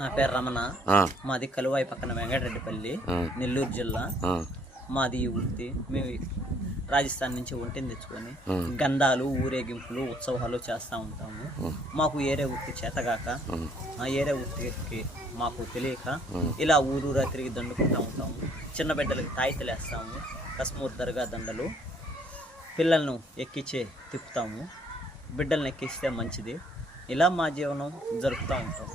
నా పేరు రమణ. మాది కలువాయి పక్కన వెంకటరెడ్డిపల్లి నెల్లూరు జిల్లా. మాది వృత్తి మేము రాజస్థాన్ నుంచి ఒంటిని తెచ్చుకొని. గంధాలు ఊరేగింపులు ఉత్సవాలు చేస్తూ ఉంటాము. మాకు ఏరే వృత్తి చేతగాక ఏరే వృత్తికి మాకు తెలియక ఇలా ఊరూరా తిరిగి దండుకుంటూ ఉంటాము. చిన్న బిడ్డలకి తాయితలు వేస్తాము. కశ్మూర్ దర్గా దండలు పిల్లలను ఎక్కించే తిప్పుతాము. బిడ్డలను ఎక్కిస్తే మంచిది. ఇలా మా జీవనం జరుపుతూ ఉంటాం.